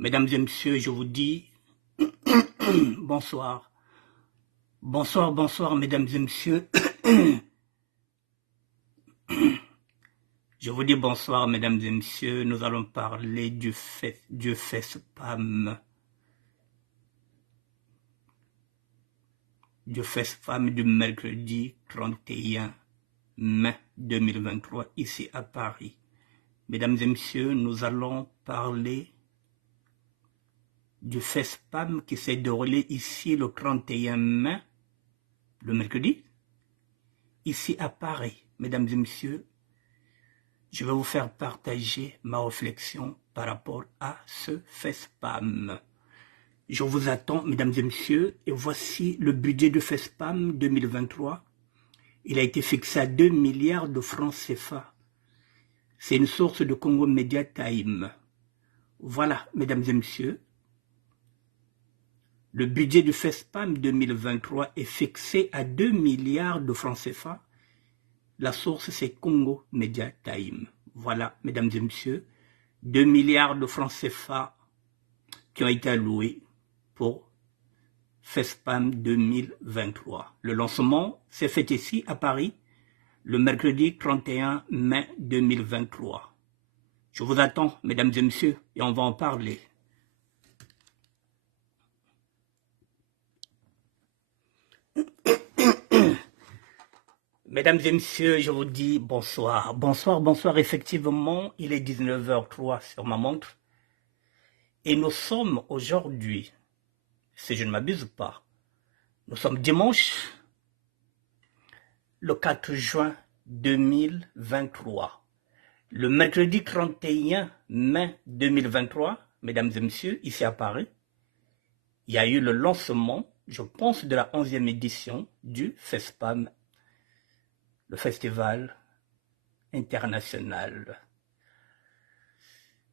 Mesdames et messieurs, je vous dis bonsoir. Bonsoir, bonsoir, mesdames et messieurs. Je vous dis bonsoir, mesdames et messieurs. Nous allons parler du FESPAM. Du FESPAM du mercredi 31 mai 2023, ici à Paris. Mesdames et messieurs, nous allons parler du FESPAM qui s'est déroulé ici le 31 mai, le mercredi, ici à Paris. Mesdames et messieurs, je vais vous faire partager ma réflexion par rapport à ce FESPAM. Je vous attends, mesdames et messieurs, et voici le budget du FESPAM 2023. Il a été fixé à 2 milliards de francs CFA. C'est une source de Congo Media Time. Voilà, mesdames et messieurs, le budget du FESPAM 2023 est fixé à 2 milliards de francs CFA. La source, c'est Congo Media Time. Voilà, mesdames et messieurs, 2 milliards de francs CFA qui ont été alloués pour FESPAM 2023. Le lancement s'est fait ici, à Paris, le mercredi 31 mai 2023. Je vous attends, mesdames et messieurs, et on va en parler. Mesdames et messieurs, je vous dis bonsoir. Bonsoir, bonsoir. Effectivement, il est 19h03 sur ma montre. Et nous sommes aujourd'hui, si je ne m'abuse pas, nous sommes dimanche, le 4 juin 2023. Le mercredi 31 mai 2023, mesdames et messieurs, ici à Paris, il y a eu le lancement, je pense, de la 11e édition du FESPAM, le Festival international.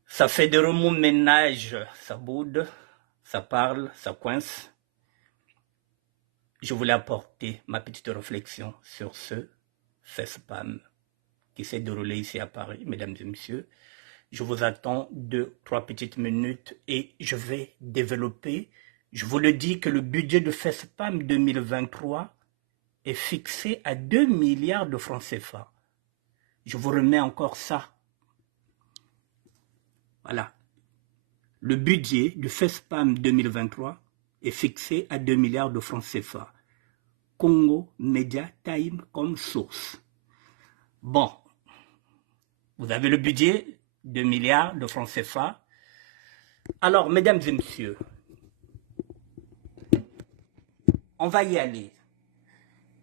Ça fait des remous-ménages, ça boude, ça parle, ça coince. Je voulais apporter ma petite réflexion sur ce FESPAM qui s'est déroulé ici à Paris, mesdames et messieurs. Je vous attends 2-3 petites minutes et je vais développer. Je vous le dis que le budget de FESPAM 2023 est fixé à 2 milliards de francs CFA. Je vous remets encore ça. Voilà. Le budget du FESPAM 2023 est fixé à 2 milliards de francs CFA. Congo Media Time comme source. Bon, vous avez le budget, 2 milliards de francs CFA. Alors, mesdames et messieurs, on va y aller.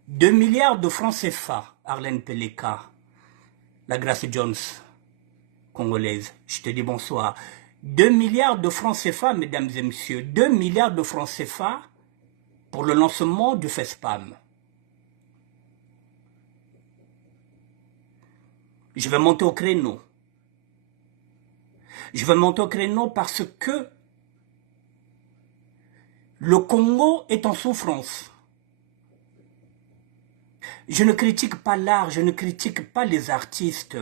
2 milliards de francs CFA, Arlène Peleka, la Grace Jones, congolaise, je te dis bonsoir. 2 milliards de francs CFA, mesdames et messieurs, 2 milliards de francs CFA pour le lancement du FESPAM. Je vais monter au créneau. Je vais monter au créneau parce que le Congo est en souffrance. Je ne critique pas l'art, je ne critique pas les artistes.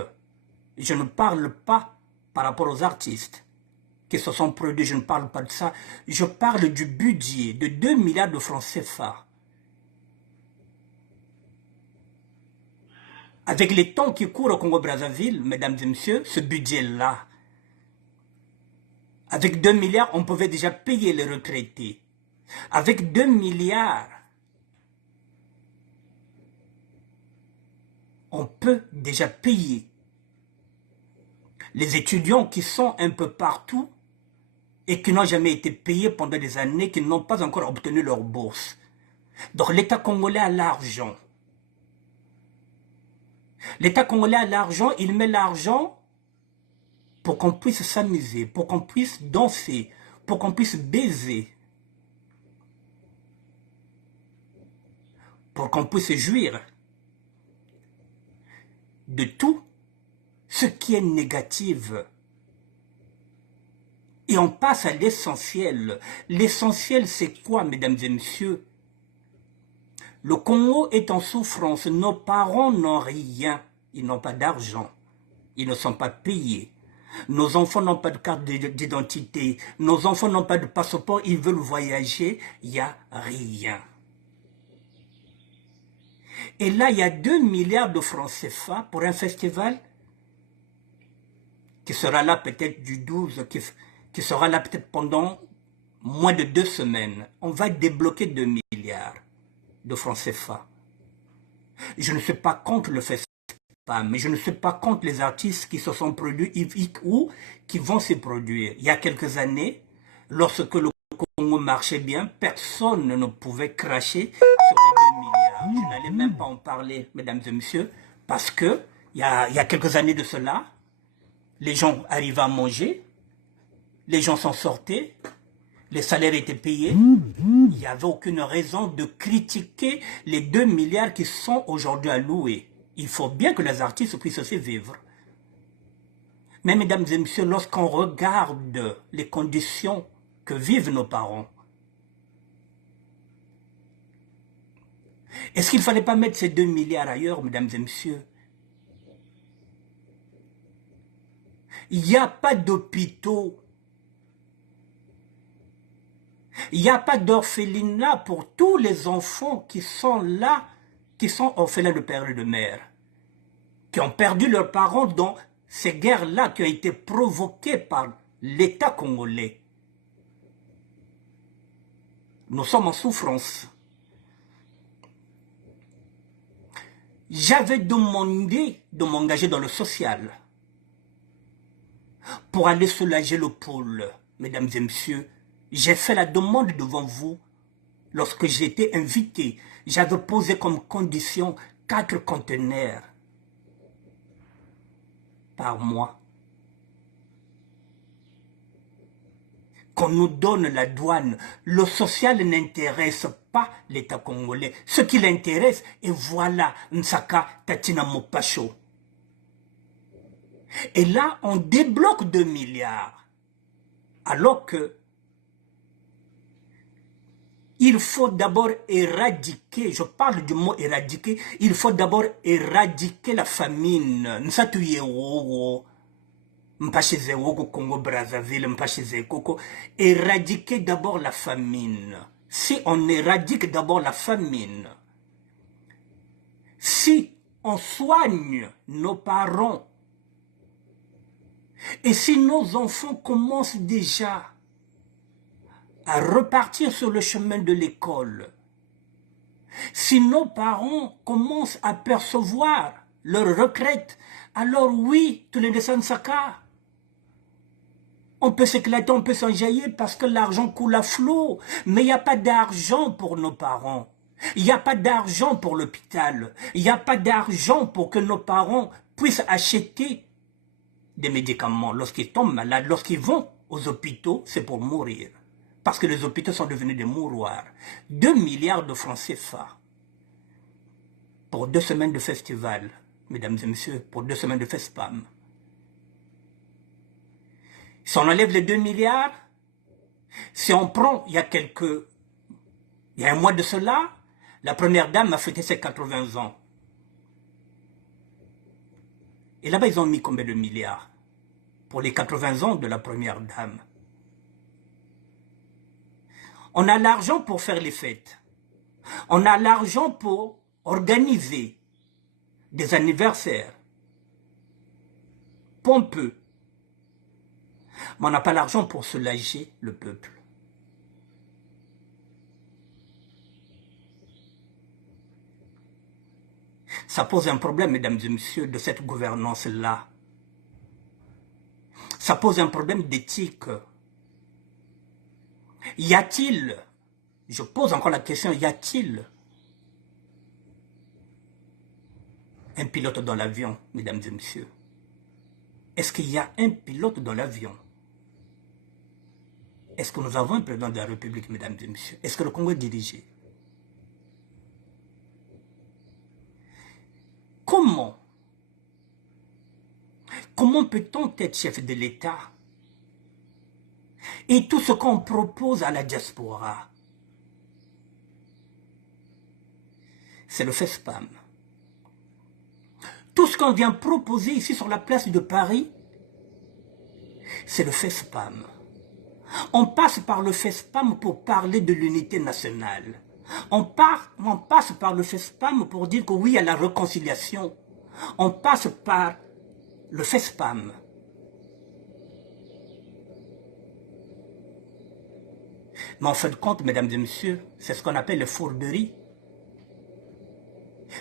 Je ne parle pas par rapport aux artistes qui se sont produits, je ne parle pas de ça. Je parle du budget de 2 milliards de francs CFA. Avec les temps qui courent au Congo-Brazzaville, mesdames et messieurs, ce budget-là, avec 2 milliards, on pouvait déjà payer les retraités. Avec 2 milliards, on peut déjà payer les étudiants qui sont un peu partout et qui n'ont jamais été payés pendant des années, qui n'ont pas encore obtenu leur bourse. Donc l'État congolais a l'argent. L'État congolais a l'argent, il met l'argent pour qu'on puisse s'amuser, pour qu'on puisse danser, pour qu'on puisse baiser, pour qu'on puisse jouir de tout ce qui est négatif. Et on passe à l'essentiel. L'essentiel, c'est quoi, mesdames et messieurs? Le Congo est en souffrance. Nos parents n'ont rien. Ils n'ont pas d'argent. Ils ne sont pas payés. Nos enfants n'ont pas de carte d'identité. Nos enfants n'ont pas de passeport. Ils veulent voyager. Il n'y a rien. Et là, il y a 2 milliards de francs CFA pour un festival qui sera là peut-être du 12, qui sera là peut-être pendant moins de 2 semaines. On va débloquer 2 milliards de francs CFA. Je ne suis pas contre le festival, mais je ne suis pas contre les artistes qui se sont produits ou qui vont se produire. Il y a quelques années, lorsque le Congo marchait bien, personne ne pouvait cracher sur les 2 milliards. Je n'allais même pas en parler, mesdames et messieurs, parce que il y a quelques années de cela, les gens arrivaient à manger, les gens s'en sortaient, les salaires étaient payés. Il n'y avait aucune raison de critiquer les 2 milliards qui sont aujourd'hui alloués. Il faut bien que les artistes puissent aussi vivre. Mais mesdames et messieurs, lorsqu'on regarde les conditions que vivent nos parents, est-ce qu'il ne fallait pas mettre ces 2 milliards ailleurs, mesdames et messieurs? Il n'y a pas d'hôpitaux. Il n'y a pas d'orphelinat pour tous les enfants qui sont là, qui sont orphelins de père et de mère, qui ont perdu leurs parents dans ces guerres-là qui ont été provoquées par l'État congolais. Nous sommes en souffrance. J'avais demandé de m'engager dans le social pour aller soulager le pôle, mesdames et messieurs. J'ai fait la demande devant vous lorsque j'étais invité. J'avais posé comme condition 4 conteneurs par mois. Qu'on nous donne la douane. Le social n'intéresse pas l'État congolais. Ce qui l'intéresse, et voilà, Nsaka Tatina Mopacho. Et là, on débloque 2 milliards. Alors que il faut d'abord éradiquer, je parle du mot éradiquer, il faut d'abord éradiquer la famine. Congo Brazzaville, éradiquer d'abord la famine. Si on éradique d'abord la famine, si on soigne nos parents, et si nos enfants commencent déjà à repartir sur le chemin de l'école, si nos parents commencent à percevoir leur retraite, alors oui, tous les dessins de Saka, on peut s'éclater, on peut s'enjailler parce que l'argent coule à flot, mais il n'y a pas d'argent pour nos parents. Il n'y a pas d'argent pour l'hôpital. Il n'y a pas d'argent pour que nos parents puissent acheter des médicaments. Lorsqu'ils tombent malades, lorsqu'ils vont aux hôpitaux, c'est pour mourir. Parce que les hôpitaux sont devenus des mouroirs. 2 milliards de francs CFA pour 2 semaines de festival, mesdames et messieurs, pour 2 semaines de FESPAM. Si on enlève les 2 milliards, si on prend, il y a un mois de cela, la première dame a fêté ses 80 ans. Et là-bas, ils ont mis combien de milliards pour les 80 ans de la première dame? On a l'argent pour faire les fêtes. On a l'argent pour organiser des anniversaires pompeux. Mais on n'a pas l'argent pour soulager le peuple. Ça pose un problème, mesdames et messieurs, de cette gouvernance-là. Ça pose un problème d'éthique. Y a-t-il, je pose encore la question, y a-t-il un pilote dans l'avion, mesdames et messieurs? Est-ce qu'il y a un pilote dans l'avion? Est-ce que nous avons un président de la République, mesdames et messieurs? Est-ce que le Congo est dirigé? Comment peut-on être chef de l'État? Et tout ce qu'on propose à la diaspora, c'est le FESPAM. Tout ce qu'on vient proposer ici sur la place de Paris, c'est le FESPAM. On passe par le FESPAM pour parler de l'unité nationale. On passe par le FESPAM pour dire que oui à la réconciliation. On passe par le FESPAM. Mais en fin de compte, mesdames et messieurs, c'est ce qu'on appelle les fourberies.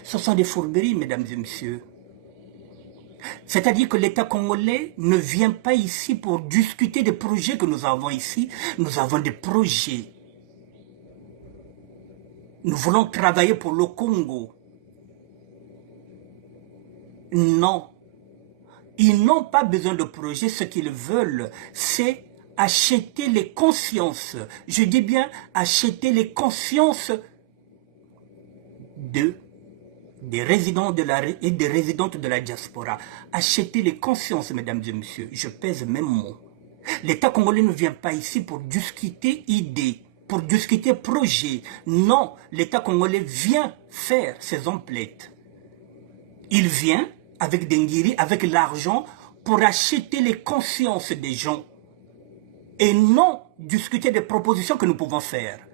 Ce sont des fourberies, mesdames et messieurs. C'est-à-dire que l'État congolais ne vient pas ici pour discuter des projets que nous avons ici. Nous avons des projets. Nous voulons travailler pour le Congo. Non. Ils n'ont pas besoin de projets. Ce qu'ils veulent, c'est acheter les consciences. Je dis bien acheter les consciences des résidents et des résidentes de la diaspora. Acheter les consciences, mesdames et messieurs. Je pèse mes mots. L'État congolais ne vient pas ici pour discuter idées, pour discuter projets. Non, l'État congolais vient faire ses emplettes. Il vient avec Denguiri, avec l'argent, pour acheter les consciences des gens. Et non discuter des propositions que nous pouvons faire.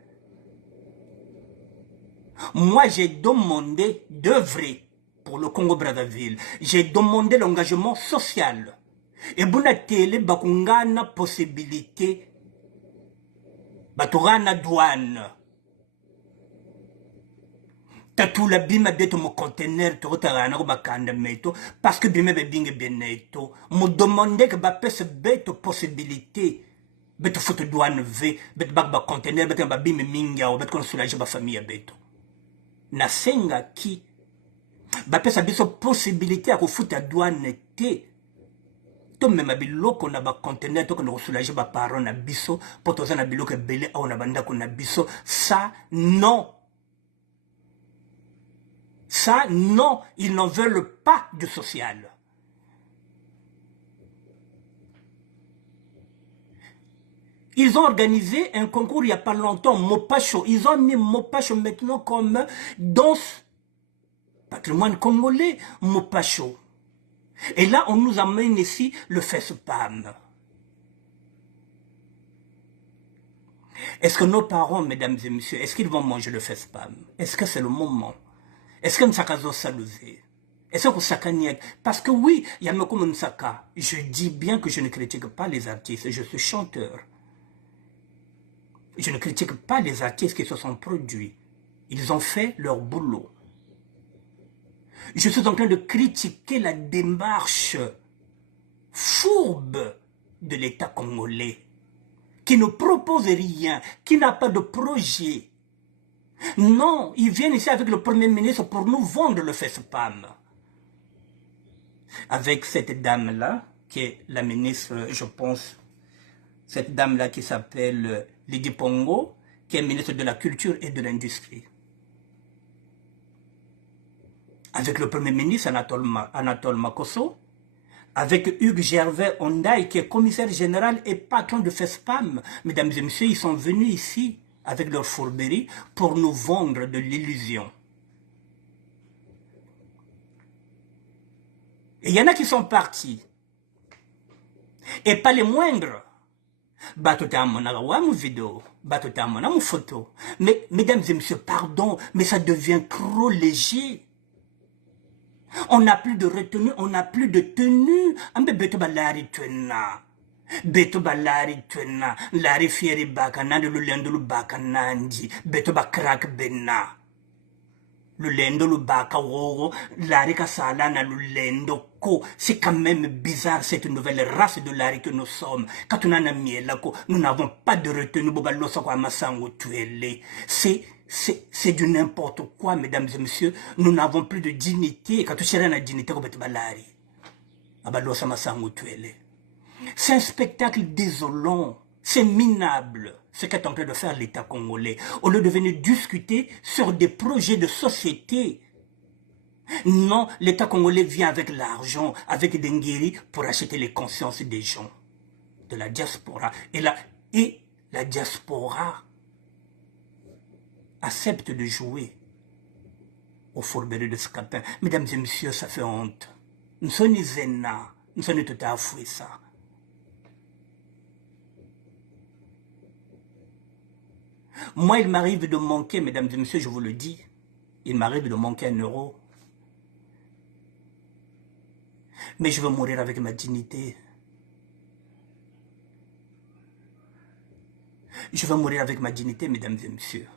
Moi, j'ai demandé d'œuvrer pour le Congo-Brazzaville. J'ai demandé l'engagement social. Et bon, télé, bakungana possibilité, batugana douane. Tatula bima beto mo conteneur to rotagana ko bakanda meto parce que bima be binge beneto. Mo demander que ba pese beto possibilité. Beto foto douane v, beto ba conteneur beto ba bime minga o beto kono soulager ba famille beto. Na senga ki ba pesa biso possibilité à kofuta douane te. To mema biloko na ba conteneur to kono soulager ba parents na biso potoza na biloko belé o na banda ko na biso. Ça non. Ça, non, ils n'en veulent pas du social. Ils ont organisé un concours il n'y a pas longtemps, Mopacho. Ils ont mis Mopacho maintenant comme danse patrimoine congolais, Mopacho. Et là, on nous amène ici le FESPAM. Est-ce que nos parents, mesdames et messieurs, est-ce qu'ils vont manger le FESPAM? Est-ce que c'est le moment? Est-ce que Nsakazo Salouzé? Est-ce que Sakaniek? Parce que oui, il y a Mekoum Nsaka. Je dis bien que je ne critique pas les artistes, je suis chanteur. Je ne critique pas les artistes qui se sont produits. Ils ont fait leur boulot. Je suis en train de critiquer la démarche fourbe de l'État congolais, qui ne propose rien, qui n'a pas de projet. Non, ils viennent ici avec le Premier ministre pour nous vendre le FESPAM. Avec cette dame-là, qui est la ministre, je pense, cette dame-là qui s'appelle Lydie Pongo, qui est ministre de la Culture et de l'Industrie. Avec le Premier ministre Anatole Makosso, avec Hugues Gervais Ondaï, qui est commissaire général et patron de FESPAM. Mesdames et messieurs, ils sont venus ici avec leur fourberie pour nous vendre de l'illusion. Et il y en a qui sont partis. Et pas les moindres. Vidéo, photo. Mais, mesdames et messieurs, pardon, mais ça devient trop léger. On n'a plus de retenue, on n'a plus de tenue. Beto balari tuena. Beto balari tuena. Lari fieri baka nandi lulendo lubaka nandi. Beto ba crack benna. Lulendo lubaka wogo. Lari kasala na lulendo ko. C'est quand même bizarre cette nouvelle race de lari que nous sommes. Katunana mielako. Nous n'avons pas de retenue. Bobalosa kwa masango tuele. C'est du n'importe quoi, mesdames et messieurs. Nous n'avons plus de dignité. C'est un spectacle désolant. C'est minable ce qu'est en train de faire l'État congolais. Au lieu de venir discuter sur des projets de société. Non, l'État congolais vient avec l'argent, avec Denguiri, pour acheter les consciences des gens de la diaspora. Et la diaspora accepte de jouer au fourberie de Scapin. Mesdames et messieurs, ça fait honte. Nous sommes zéna, nous sommes tout à fait ça. Moi, il m'arrive de manquer, mesdames et messieurs, je vous le dis, il m'arrive de manquer 1 euro. Mais je veux mourir avec ma dignité. Je veux mourir avec ma dignité, mesdames et messieurs.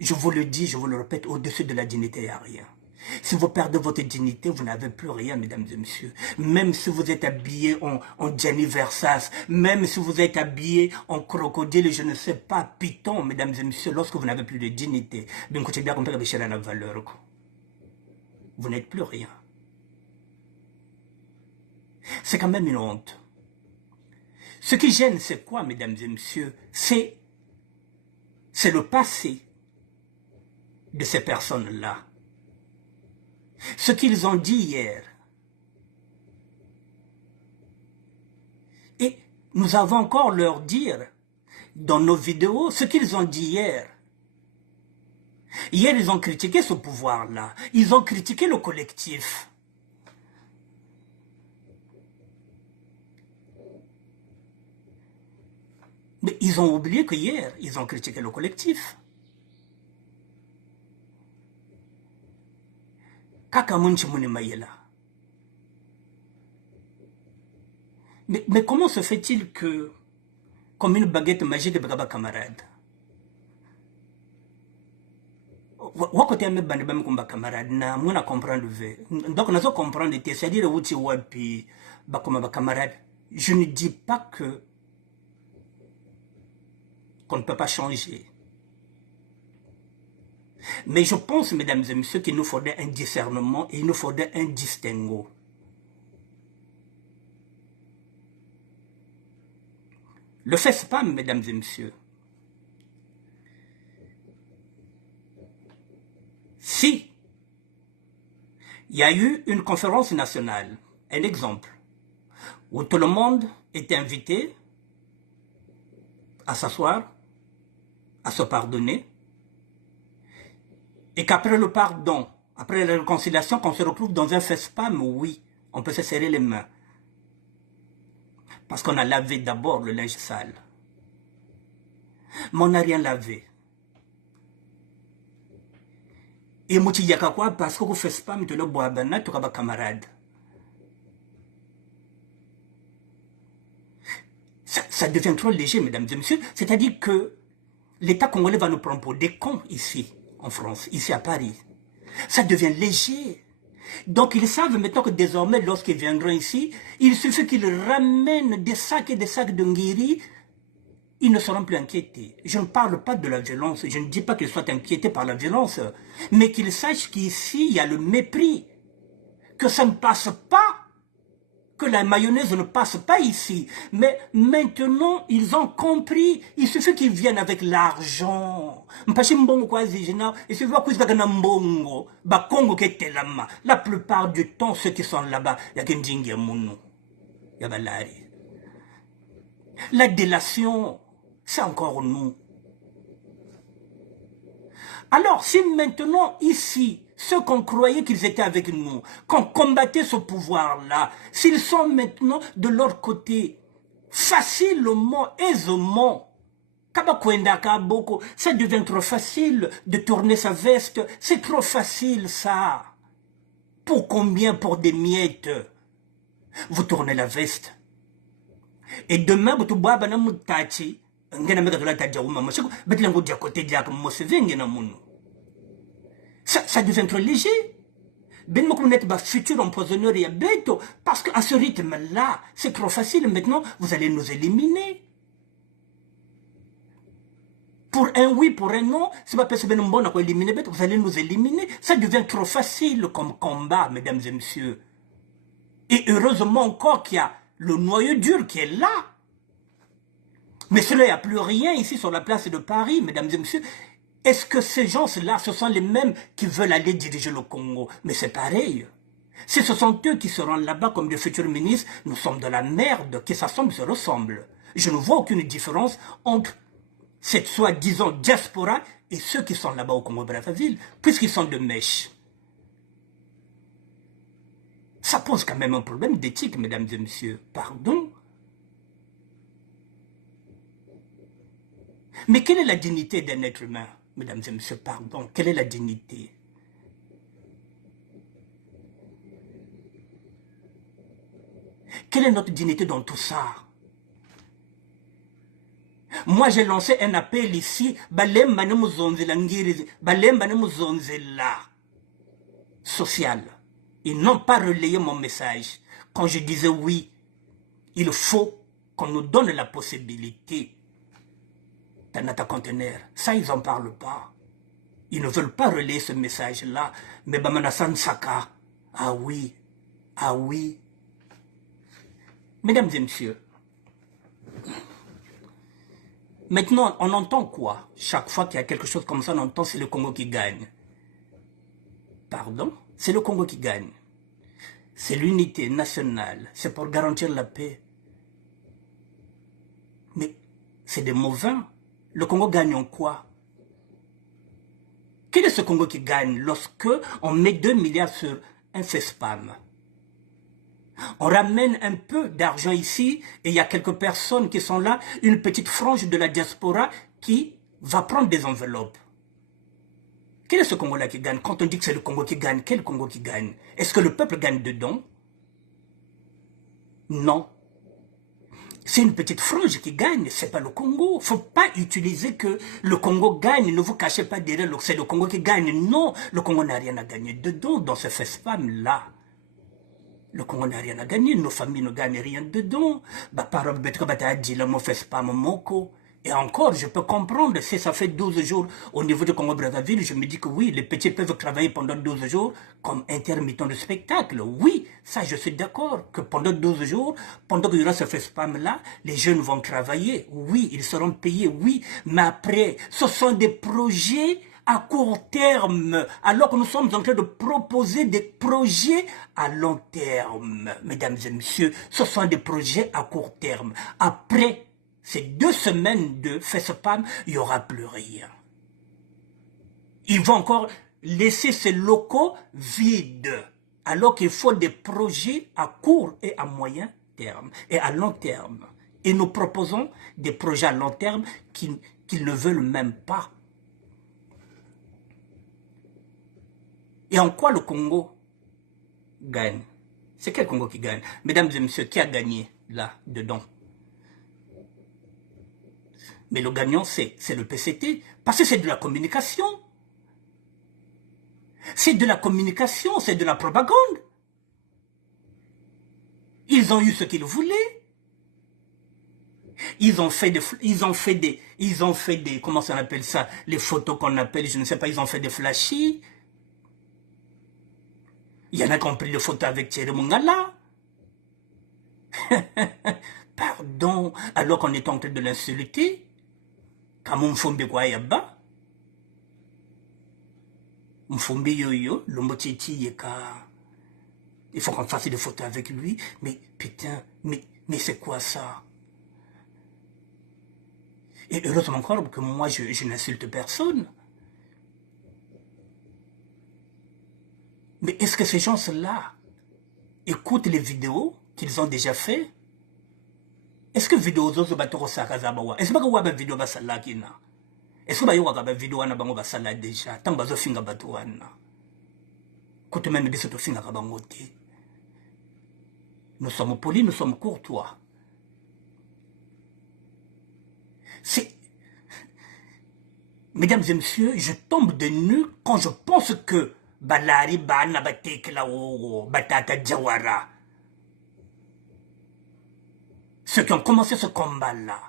Je vous le dis, je vous le répète, au-dessus de la dignité, il n'y a rien. Si vous perdez votre dignité, vous n'avez plus rien, mesdames et messieurs. Même si vous êtes habillé en Gianni Versace, même si vous êtes habillé en crocodile, je ne sais pas, python, mesdames et messieurs, lorsque vous n'avez plus de dignité, bien que bien compris la valeur, vous n'êtes plus rien. C'est quand même une honte. Ce qui gêne, c'est quoi, mesdames et messieurs? C'est le passé de ces personnes-là. Ce qu'ils ont dit hier. Et nous avons encore leur dire dans nos vidéos ce qu'ils ont dit hier. Hier, ils ont critiqué ce pouvoir-là. Ils ont critiqué le collectif. Mais ils ont oublié que hier, ils ont critiqué le collectif. Mais comment se fait-il que, comme une baguette magique, de camarade, camarade na muna comprendre donc nous comprendre c'est-à-dire où tu wapi comme camarade. Je ne dis pas que qu'on ne peut pas changer, mais je pense, mesdames et messieurs, qu'il nous faudrait un discernement et il nous faudrait un distinguo. Le fait spam, mesdames et messieurs, si il y a eu une conférence nationale, un exemple, où tout le monde était invité à s'asseoir, à se pardonner, et qu'après le pardon, après la réconciliation, qu'on se retrouve dans un fait spam, oui, on peut se serrer les mains. Parce qu'on a lavé d'abord le linge sale. Mais on n'a rien lavé. Et moi, tu quoi parce que vous faites spam de le bois banat, tu as camarade. Ça devient trop léger, mesdames et messieurs. C'est-à-dire que l'État congolais va nous prendre pour des cons ici, en France, ici à Paris. Ça devient léger. Donc ils savent maintenant que désormais, lorsqu'ils viendront ici, il suffit qu'ils ramènent des sacs et des sacs de ngiri, ils ne seront plus inquiétés. Je ne parle pas de la violence, je ne dis pas qu'ils soient inquiétés par la violence, mais qu'ils sachent qu'ici, il y a le mépris, que ça ne passe pas, que la mayonnaise ne passe pas ici. Mais maintenant, ils ont compris. Il suffit qu'ils viennent avec l'argent. La plupart du temps, ceux qui sont là-bas, la délation, c'est encore nous. Alors, si maintenant, ici, ceux qu'on croyait qu'ils étaient avec nous, qu'on combattait ce pouvoir-là, s'ils sont maintenant de leur côté, facilement, aisément, ça devient trop facile de tourner sa veste, c'est trop facile ça. Pour combien? Pour des miettes? Vous tournez la veste. Et demain, vous tournez la veste. Ça devient trop léger. Ben futur empoisonneur et bête, parce qu'à ce rythme-là, c'est trop facile. Maintenant, vous allez nous éliminer. Pour un oui, pour un non, c'est pas parce que vous allez nous éliminer. Ça devient trop facile comme combat, mesdames et messieurs. Et heureusement encore qu'il y a le noyau dur qui est là. Mais cela, il n'y a plus rien ici sur la place de Paris, mesdames et messieurs. Est-ce que ces gens-là, ce sont les mêmes qui veulent aller diriger le Congo? Mais c'est pareil. Si ce sont eux qui seront là-bas comme des futurs ministres, nous sommes dans la merde, qui s'assemblent, se ressemblent. Je ne vois aucune différence entre cette soi-disant diaspora et ceux qui sont là-bas au Congo-Brazzaville, puisqu'ils sont de mèche. Ça pose quand même un problème d'éthique, mesdames et messieurs. Pardon? Mais quelle est la dignité d'un être humain, mesdames et messieurs, pardon, quelle est la dignité? Quelle est notre dignité dans tout ça? Moi, j'ai lancé un appel ici, balemba ne muzonzela ngirizi, balemba ne muzonzela social. Ils n'ont pas relayé mon message. Quand je disais oui, il faut qu'on nous donne la possibilité d'un data container. Ça, ils n'en parlent pas. Ils ne veulent pas relayer ce message-là. Mais Bamanasan Saka, ah oui, ah oui. Mesdames et messieurs, maintenant, on entend quoi? Chaque fois qu'il y a quelque chose comme ça, on entend c'est le Congo qui gagne. Pardon? C'est le Congo qui gagne. C'est l'unité nationale. C'est pour garantir la paix. Mais c'est des mauvais. Le Congo gagne en quoi? Quel est ce Congo qui gagne lorsque on met 2 milliards sur un FESPAM? On ramène un peu d'argent ici et il y a quelques personnes qui sont là, une petite frange de la diaspora qui va prendre des enveloppes. Quel est ce Congo-là qui gagne? Quand on dit que c'est le Congo qui gagne, quel Congo qui gagne? Est-ce que le peuple gagne dedans? Non. C'est une petite frange qui gagne, c'est pas le Congo. Il ne faut pas utiliser que le Congo gagne, ne vous cachez pas derrière, c'est le Congo qui gagne. Non, le Congo n'a rien à gagner dedans, dans ce FESPAM-là. Le Congo n'a rien à gagner, nos familles ne gagnent rien dedans. Et encore, je peux comprendre, si ça fait 12 jours au niveau de Congo-Brazzaville, je me dis que oui, les petits peuvent travailler pendant 12 jours comme intermittents de spectacle. Oui, ça je suis d'accord, que pendant 12 jours, pendant qu'il y aura ce FESPAM-là, les jeunes vont travailler. Oui, ils seront payés, oui. Mais après, ce sont des projets à court terme, alors que nous sommes en train de proposer des projets à long terme. Mesdames et messieurs, ce sont des projets à court terme. Après ces 2 semaines de FESPAM, il n'y aura plus rien. Ils vont encore laisser ces locaux vides, alors qu'il faut des projets à court et à moyen terme, et à long terme. Et nous proposons des projets à long terme qu'ils ne veulent même pas. Et en quoi le Congo gagne? C'est quel Congo qui gagne? Mesdames et messieurs, qui a gagné là, dedans? Mais le gagnant, c'est le PCT, parce que c'est de la communication. C'est de la communication, c'est de la propagande. Ils ont eu ce qu'ils voulaient. Ils ont fait des, comment ça appelle ça? Les photos qu'on appelle, je ne sais pas, ils ont fait des flashies. Il y en a qui ont pris des photos avec Thierry Mungala. Pardon, alors qu'on est en train de l'insulter. Comme Mfumbi Kwayaba. Mfumbi Yoyo, le Motiti Yeka. Il faut qu'on fasse des photos avec lui. Mais putain, mais c'est quoi ça? Et heureusement encore que moi, je n'insulte personne. Mais est-ce que ces gens-là écoutent les vidéos qu'ils ont déjà fait? Est-ce que vidéo zozo batoko sakazabawa? Est-ce que waba vidéo basala kina? Est-ce que bayo waka vidéo wana bango basala déjà? Tant bazo finga batu wana. Kote même biso to finga kabango te. Nous sommes polis, nous sommes courtois. C'est... Mesdames et messieurs, je tombe de nu quand je pense que Balari Bana Batekla Batata Jawara, ceux qui ont commencé ce combat-là,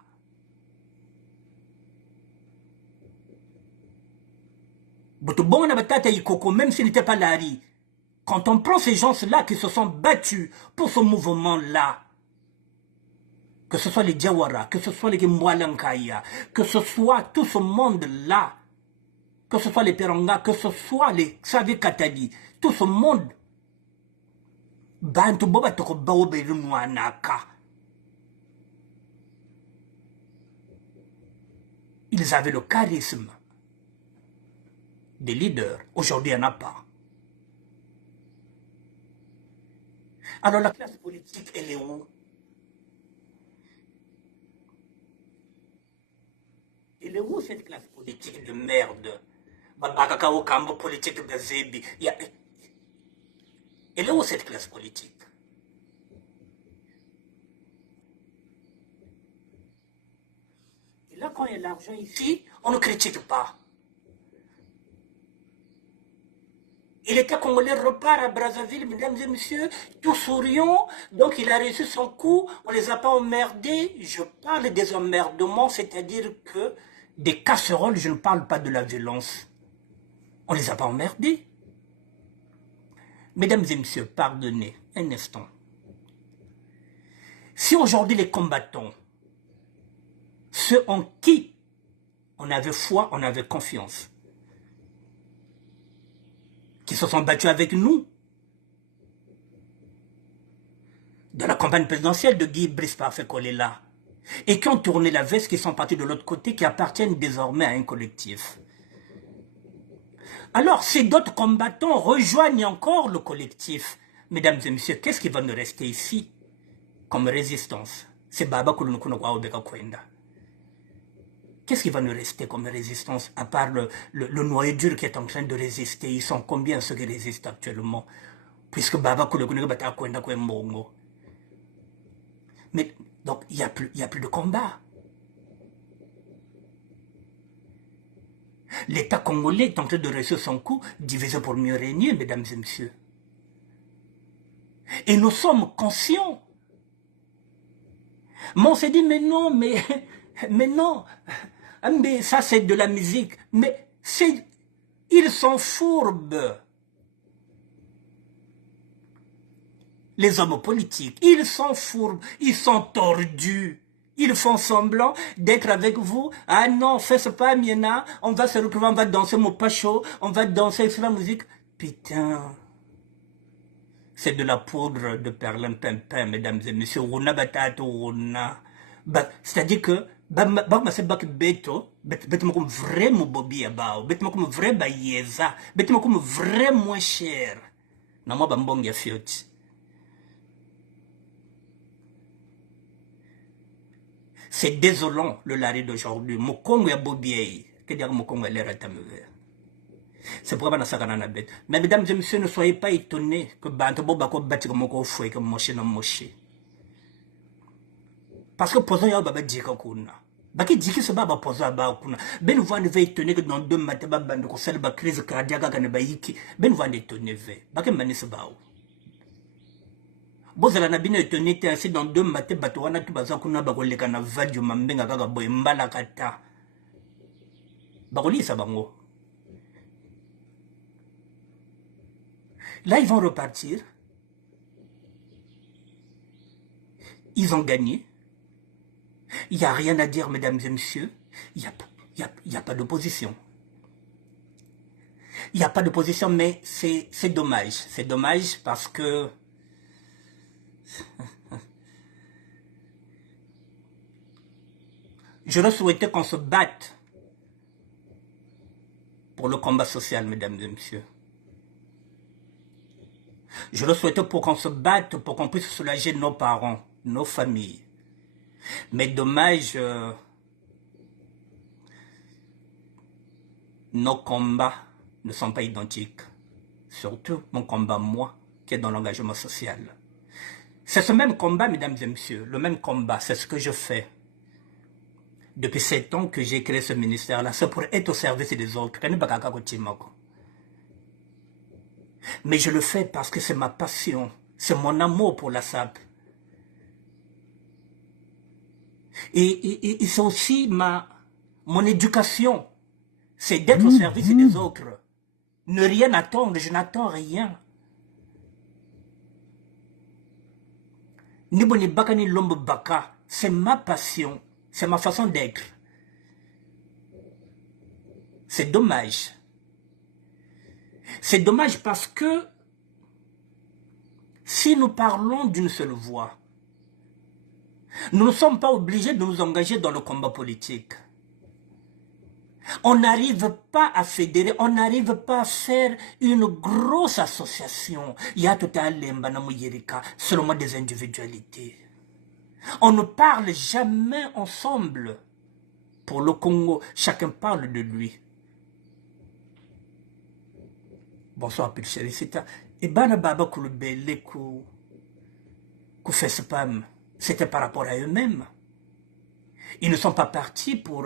Botobona Batata Ikoko, même s'il n'était pas Lari, quand on prend ces gens-là qui se sont battus pour ce mouvement-là, que ce soit les Jawara, que ce soit les Mwalankaya, que ce soit tout ce monde-là, que ce soit les Peranga, que ce soit les Xavier Katadi, tout ce monde, Bantu Boba Toko Baobe Naka. Ils avaient le charisme des leaders. Aujourd'hui, il n'y en a pas. Alors la classe politique, elle est où? Elle est est où cette classe politique de merde? Babakakao Kambo politique de Zébi. Elle est où cette classe politique? Et là, quand il y a l'argent ici, on ne critique pas. Il était congolais, repart à Brazzaville, mesdames et messieurs, tout souriant, donc il a reçu son coup, on ne les a pas emmerdés. Je parle des emmerdements, c'est-à-dire que des casseroles, je ne parle pas de la violence. On ne les a pas emmerdés. Mesdames et messieurs, pardonnez un instant. Si aujourd'hui les combattants, ceux en qui on avait foi, on avait confiance, qui se sont battus avec nous dans la campagne présidentielle de Guy Brice Parfait-Kolela et qui ont tourné la veste, qui sont partis de l'autre côté, qui appartiennent désormais à un collectif. Alors, si d'autres combattants rejoignent encore le collectif, mesdames et messieurs, qu'est-ce qui va nous rester ici comme résistance? C'est Baba Kulunukunokwa Obeka Kwenda. Qu'est-ce qui va nous rester comme résistance, à part le noyau dur qui est en train de résister? Ils sont combien ceux qui résistent actuellement? Puisque Baba Kulunukunokwa Bata Kwenda Kwembongo. Mais, donc, il n'y a plus de combat. L'État congolais est en train de réussir son coup, divisé pour mieux régner, mesdames et messieurs. Et nous sommes conscients. Mais on s'est dit, mais non, mais non, mais ça c'est de la musique. Mais ils sont fourbes. Les hommes politiques, ils sont fourbes, ils sont tordus. Ils font semblant d'être avec vous. Ah non, fais pas, Miena. On va se retrouver, on va danser mon pacho, on va danser sur la musique. Putain. C'est de la poudre de perlimpinpin, mesdames et messieurs. C'est-à-dire que, c'est beto, comme vraiment bobi abao, comme vrai bayeza, comme vrai moins cher. Non, moi, bambonga fiot. C'est désolant le lari d'aujourd'hui. Mokongo ya bobiei. Que dire Mokongo ya l'air à tamever. C'est pourquoi on a ça dans la bête. Mais mesdames et messieurs, ne soyez pas étonnés que Bantobo Bako bâtir Moko fouet comme Moshe non Moshe. Parce que posons ya baba djika kuna. Baki djiki se baba posa baba kuna. Ben vous en devez étonner que dans 2 matins bande ko sel ba crise cardiaque quand ba yiki. Ben vous en étonner ve. Baki mani se bao. Bozala na bino étonné te ainsi dans 2 matins bato wana tu baza kuna ba koleka na vadio mambenga kaka boye mbala kata. Ba kolisa bango. Là, ils vont repartir. Ils ont gagné. Il n'y a rien à dire, mesdames et messieurs. Il n'y a pas d'opposition. Il n'y a pas d'opposition, mais c'est dommage. C'est dommage parce que... J'aurais souhaité qu'on se batte pour le combat social, mesdames et messieurs. Je le souhaitais pour qu'on se batte, pour qu'on puisse soulager nos parents, nos familles. Mais dommage, nos combats ne sont pas identiques. Surtout mon combat, moi, qui est dans l'engagement social. C'est ce même combat, mesdames et messieurs, le même combat, c'est ce que je fais. Depuis 7 ans que j'ai créé ce ministère-là, c'est pour être au service des autres. Mais je le fais parce que c'est ma passion, c'est mon amour pour la SAP. Et c'est aussi mon éducation, c'est d'être au service des autres. Ne rien attendre, je n'attends rien. Ni boni baka ni lombo baka, c'est ma passion, c'est ma façon d'être. C'est dommage. C'est dommage parce que si nous parlons d'une seule voix, nous ne sommes pas obligés de nous engager dans le combat politique. On n'arrive pas à fédérer, on n'arrive pas à faire une grosse association. Il y a tout à l'heure, seulement des individualités. On ne parle jamais ensemble. pour le Congo. Chacun parle de lui. Bonsoir, Pilcheri, c'est ça. Et Bana Baba Kouloubele Kou fait spam, c'était par rapport à eux-mêmes. Ils ne sont pas partis pour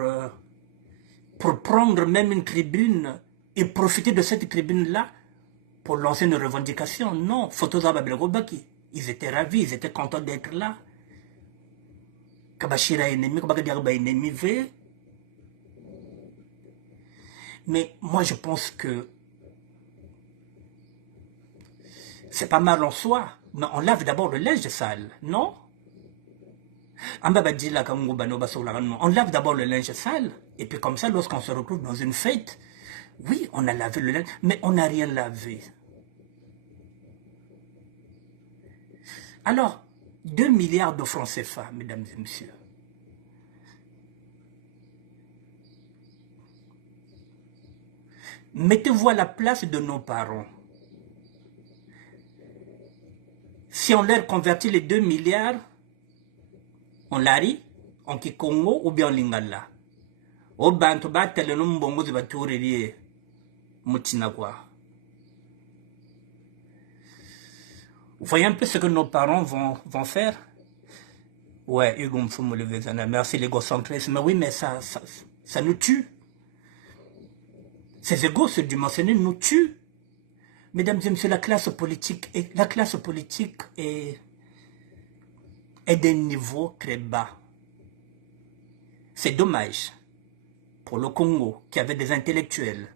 prendre même une tribune et profiter de cette tribune-là pour lancer une revendication. Non, Photoza Babelgobaki. Ils étaient ravis, ils étaient contents d'être là. Kabashira ennemi, Kabagadiarba ennemi V. Mais moi je pense que c'est pas mal en soi, mais on lave d'abord le linge sale, non? On lave d'abord le linge sale, et puis comme ça, lorsqu'on se retrouve dans une fête, oui, on a lavé le linge, mais on n'a rien lavé. Alors, 2 milliards de francs CFA, mesdames et messieurs. Mettez-vous à la place de nos parents. Si on leur convertit les 2 milliards, en Lari, en Kikongo ou bien en Lingala. Au Banto Batel, nous mbongo zibatourie Moutinagua. Vous voyez un peu ce que nos parents vont faire? Ouais, Hugo Mfumo le Vezana, merci l'égocentrisme. Mais oui, mais ça nous tue. Ces égos surdimensionnés nous tuent. Mesdames et messieurs, la classe politique est d'un niveau très bas. C'est dommage pour le Congo qui avait des intellectuels.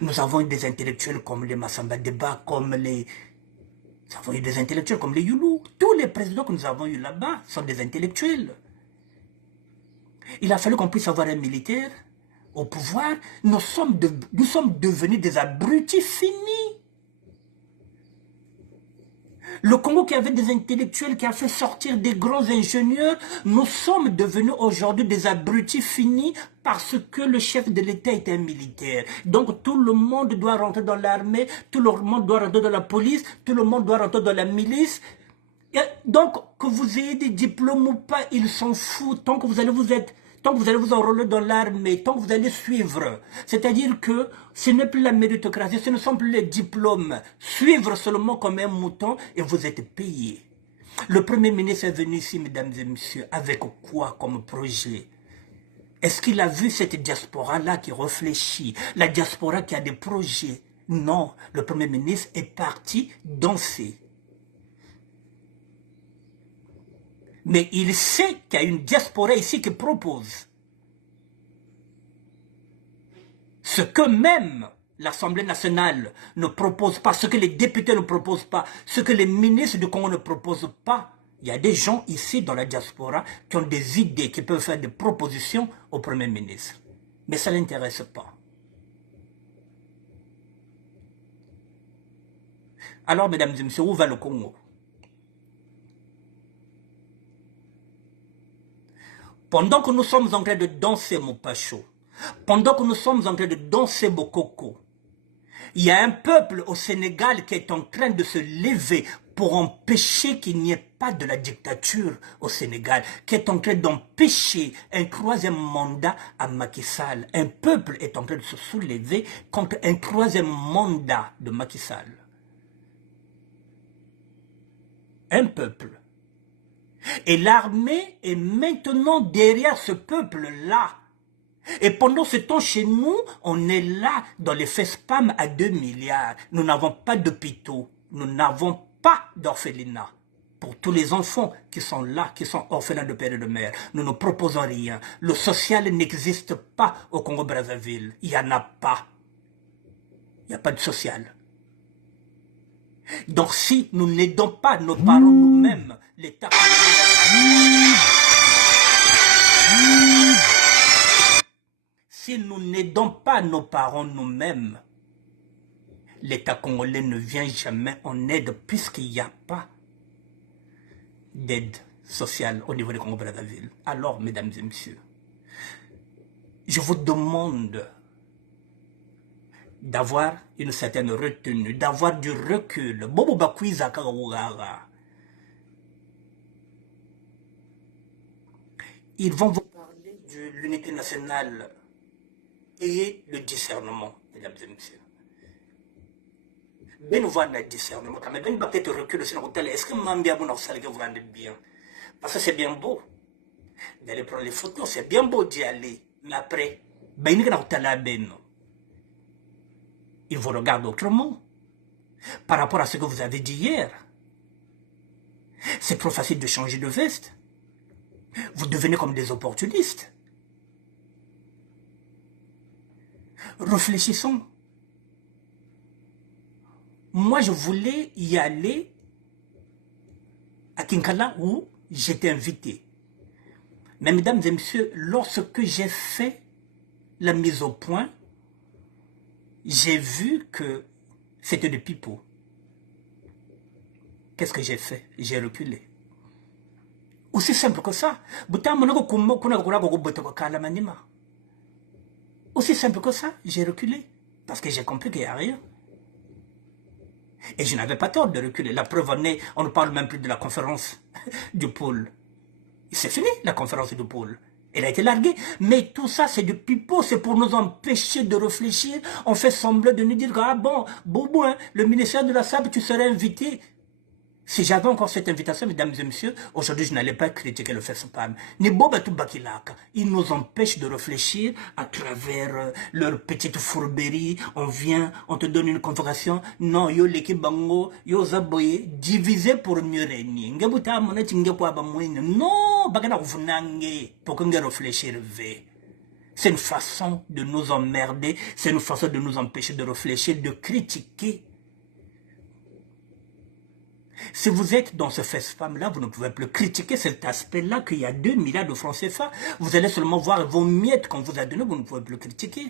Nous avons eu des intellectuels comme les Massamba Deba, comme les... Nous avons eu des intellectuels comme les Youlou. Tous les présidents que nous avons eus là-bas sont des intellectuels. Il a fallu qu'on puisse avoir un militaire au pouvoir. Nous sommes devenus des abrutis finis. Le Congo qui avait des intellectuels, qui a fait sortir des grands ingénieurs, nous sommes devenus aujourd'hui des abrutis finis parce que le chef de l'État était un militaire. Donc tout le monde doit rentrer dans l'armée, tout le monde doit rentrer dans la police, tout le monde doit rentrer dans la milice. Et donc que vous ayez des diplômes ou pas, ils s'en foutent. Tant que vous allez vous enrôler dans l'armée, tant que vous allez suivre. C'est-à-dire que ce n'est plus la méritocratie, ce ne sont plus les diplômes. Suivre seulement comme un mouton et vous êtes payé. Le Premier ministre est venu ici, mesdames et messieurs, avec quoi comme projet? Est-ce qu'il a vu cette diaspora-là qui réfléchit? La diaspora qui a des projets? Non, le Premier ministre est parti danser. Mais il sait qu'il y a une diaspora ici qui propose ce que même l'Assemblée nationale ne propose pas, ce que les députés ne proposent pas, ce que les ministres du Congo ne proposent pas. Il y a des gens ici dans la diaspora qui ont des idées, qui peuvent faire des propositions au Premier ministre. Mais ça ne l'intéresse pas. Alors, mesdames et messieurs, où va le Congo? Pendant que nous sommes en train de danser Mopacho, pendant que nous sommes en train de danser Bokoko, il y a un peuple au Sénégal qui est en train de se lever pour empêcher qu'il n'y ait pas de la dictature au Sénégal, qui est en train d'empêcher un 3e mandat à Macky Sall. Un peuple est en train de se soulever contre un 3e mandat de Macky Sall. Un peuple. Et l'armée est maintenant derrière ce peuple-là. Et pendant ce temps, chez nous, on est là dans les FESPAM à 2 milliards. Nous n'avons pas d'hôpitaux. Nous n'avons pas d'orphelinat. Pour tous les enfants qui sont là, qui sont orphelins de père et de mère, nous ne proposons rien. Le social n'existe pas au Congo-Brazzaville. Il n'y en a pas. Il n'y a pas de social. Donc si nous n'aidons pas nos parents nous-mêmes, l'État... Si nous n'aidons pas nos parents nous-mêmes, l'État congolais ne vient jamais en aide puisqu'il n'y a pas d'aide sociale au niveau du Congo-Brazzaville. Alors, mesdames et messieurs, je vous demande d'avoir une certaine retenue, d'avoir du recul. Ils vont vous parler de l'unité nationale, ayez le discernement, mesdames et messieurs. Ben voir le discernement, mais ben peut-être recul sur l'hôtel. Est-ce que Mambia vous rendez bien? Parce que c'est bien beau d'aller prendre les photos, c'est bien beau d'y aller, mais après, ben il vous regarde autrement par rapport à ce que vous avez dit hier. C'est trop facile de changer de veste. Vous devenez comme des opportunistes. Réfléchissons. Moi, je voulais y aller à Kinkala où j'étais invité. Mais mesdames et messieurs, lorsque j'ai fait la mise au point, j'ai vu que c'était de pipeau. Qu'est-ce que j'ai fait? J'ai reculé. Aussi simple que ça. Aussi simple que ça, j'ai reculé. Parce que j'ai compris qu'il n'y a rien. Et je n'avais pas tort de reculer. La preuve en est, on ne parle même plus de la conférence du pôle. C'est fini, la conférence du pôle. Elle a été larguée. Mais tout ça, c'est du pipeau. C'est pour nous empêcher de réfléchir. On fait semblant de nous dire, ah bon, Bobo, hein, le ministère de la Sable, tu serais invité. Si j'avais encore cette invitation, mesdames et messieurs, aujourd'hui, je n'allais pas critiquer le FESPAM. Ils nous empêchent de réfléchir à travers leur petite fourberie. On vient, on te donne une convocation. Non, yo l'équipe bango, yo zaboye, divisé pour mieux régner. Non, bagana vunange, pour qu'on réfléchir ve. C'est une façon de nous emmerder, c'est une façon de nous empêcher de réfléchir, de critiquer. Si vous êtes dans ce FESPAM-là, vous ne pouvez plus critiquer cet aspect-là qu'il y a 2 milliards de francs CFA. Vous allez seulement voir vos miettes qu'on vous a données, vous ne pouvez plus critiquer.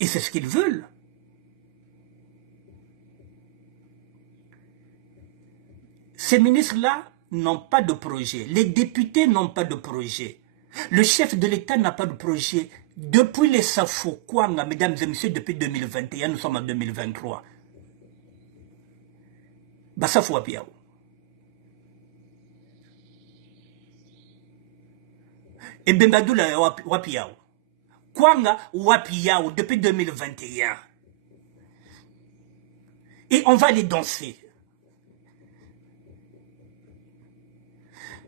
Et c'est ce qu'ils veulent. Ces ministres-là n'ont pas de projet. Les députés n'ont pas de projet. Le chef de l'État n'a pas de projet. Depuis les Safo Kwanga, mesdames et messieurs, depuis 2021, nous sommes en 2023. Basafu wapiao. Et Bembadoula wapiao. Kwanga wapiao depuis 2021. Et on va les danser.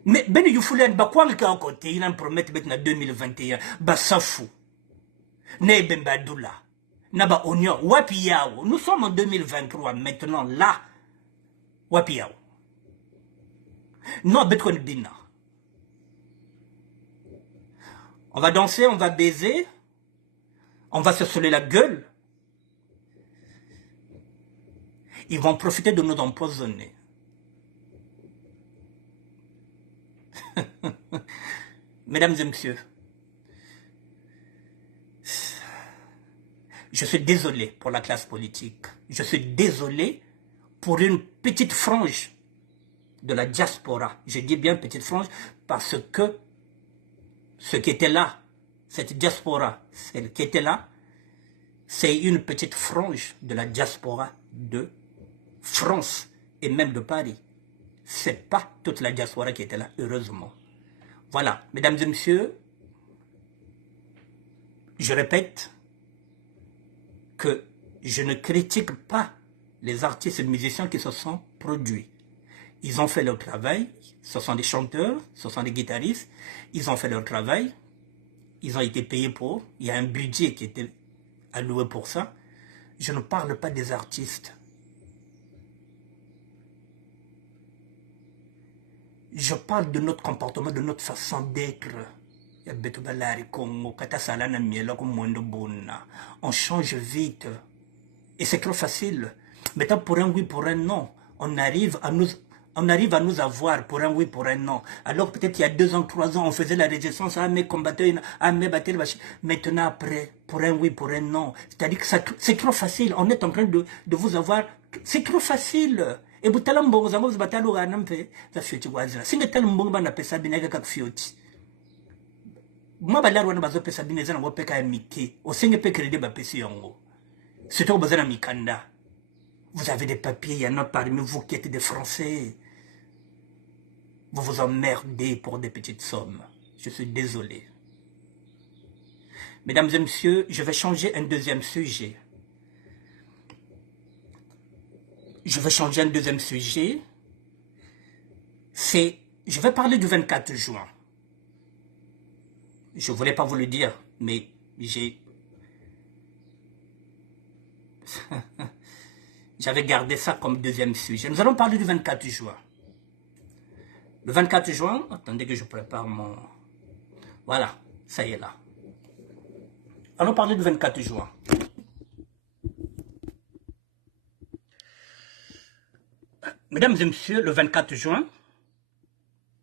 Mais Ben Youfoulen, Kwanga qui est à côté, il en promet maintenant 2021. Basafu. Ne Bembadoula. Naba Onyo, wapiao. Nous sommes en 2023 maintenant, là. Wapiao. Non, Betron Bina. On va danser, on va baiser, on va se soler la gueule. Ils vont profiter de nous empoisonner. Mesdames et messieurs, je suis désolé pour la classe politique. Je suis désolé pour une petite frange de la diaspora. Je dis bien petite frange parce que ce qui était là, cette diaspora, celle qui était là, c'est une petite frange de la diaspora de France et même de Paris. C'est pas toute la diaspora qui était là, heureusement. Voilà, mesdames et messieurs, je répète que je ne critique pas les artistes et les musiciens qui se sont produits. Ils ont fait leur travail, ce sont des chanteurs, ce sont des guitaristes, ils ont fait leur travail, ils ont été payés pour, il y a un budget qui était alloué pour ça. Je ne parle pas des artistes. Je parle de notre comportement, de notre façon d'être. On change vite. Et c'est trop facile. Maintenant, pour un oui, pour un non, on arrive à nous avoir pour un oui, pour un non. Alors peut-être il y a 2 ans, 3 ans, on faisait la résistance à mes combattants, à mes batteurs. Maintenant, après, pour un oui, pour un non. C'est-à-dire que c'est trop facile. On est en train de vous avoir. C'est trop facile. Et vous talent bon, vous avez battu à n'importe ça fait tu vois. Si vous talent bon, na pesa binega kak fioti. Moi, balarwa na bazo pesa bineza na wopeka miki. O senge pe crédit ba pesi yango. C'est au besoin mikanda. Vous avez des papiers, il y en a parmi vous qui êtes des Français. Vous vous emmerdez pour des petites sommes. Je suis désolé. Mesdames et messieurs, je vais changer un deuxième sujet. Je vais parler du 24 juin. Je ne voulais pas vous le dire, mais j'avais gardé ça comme deuxième sujet. Nous allons parler du 24 juin. Le 24 juin, attendez que je prépare mon... Voilà, ça y est là. Allons parler du 24 juin. Mesdames et messieurs, le 24 juin,